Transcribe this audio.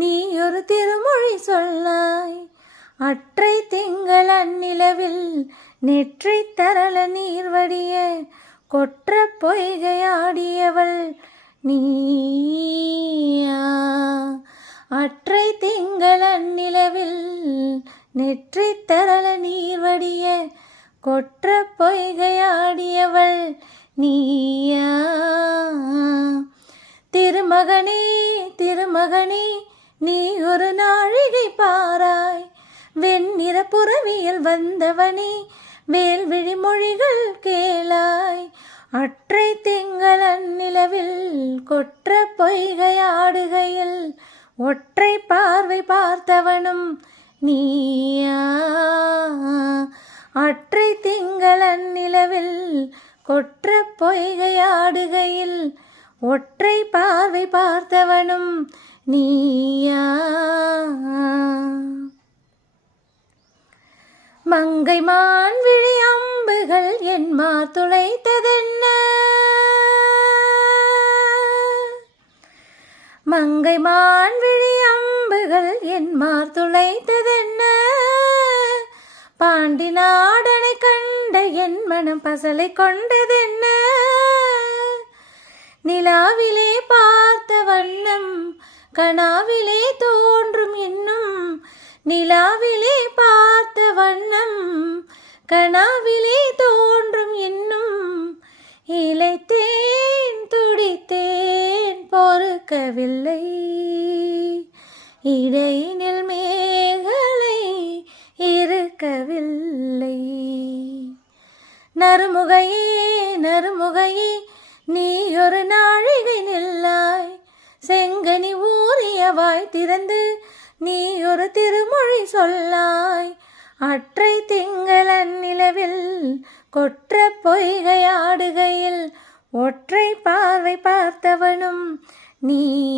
நீ ஒரு திருமொழி சொல்லாய். அற்றை திங்கள் அந்நிலவில் நெற்றி தரள நீர் வடிய கொற்ற பொய்கையாடியவள் நீயா. அற்றை திங்கள் அந்நிலவில் நெற்றி தரள நீர் வடிய கொற்ற பொய்கையாடியவள் நீயா. திருமகனே திருமகனே நீ ஒரு நாழிகை பாராய். வெண்ணிற புறவியல் வந்தவனே வேல்விழி மொழிகள் கேளாய். அற்றை திங்கள் அந்நிலவில் கொற்ற பொய்கையாடுகையில் ஒற்றை பார்வை பார்த்தவனும் நீயா. அற்றை திங்கள் அந்நிலவில் கொற்ற பொய்கையாடுகையில் ஒற்றை பார்வை பார்த்தவனும் நீயா. மங்கை மான் விழி அம்புகள் என் மார் துளைத்ததென்ன. மங்கை மான் விழி அம்புகள் என் மார் துளைத்ததென்ன. பாண்டி நாடனை கண்ட என் மனம் பசலை கொண்டதென்ன. நிலாவிலே பார்த்த வண்ணம் கனாவிலே தோன்றும் இன்னும். நிலாவிலே பார்த்த வண்ணம் கனாவிலே தோன்றும் இன்னும். இளைத்தேன் துடித்தேன் பொறுக்கவில்லை. இடையினில் மேகலை இருக்கவில்லை. நறுமுகையே நறுமுகையே நீ ஒரு நாழிகை நில்லாய். செங்கனி ஊறிய வாய் திறந்து நீ ஒரு திருமொழி சொல்லாய். அற்றை திங்கள்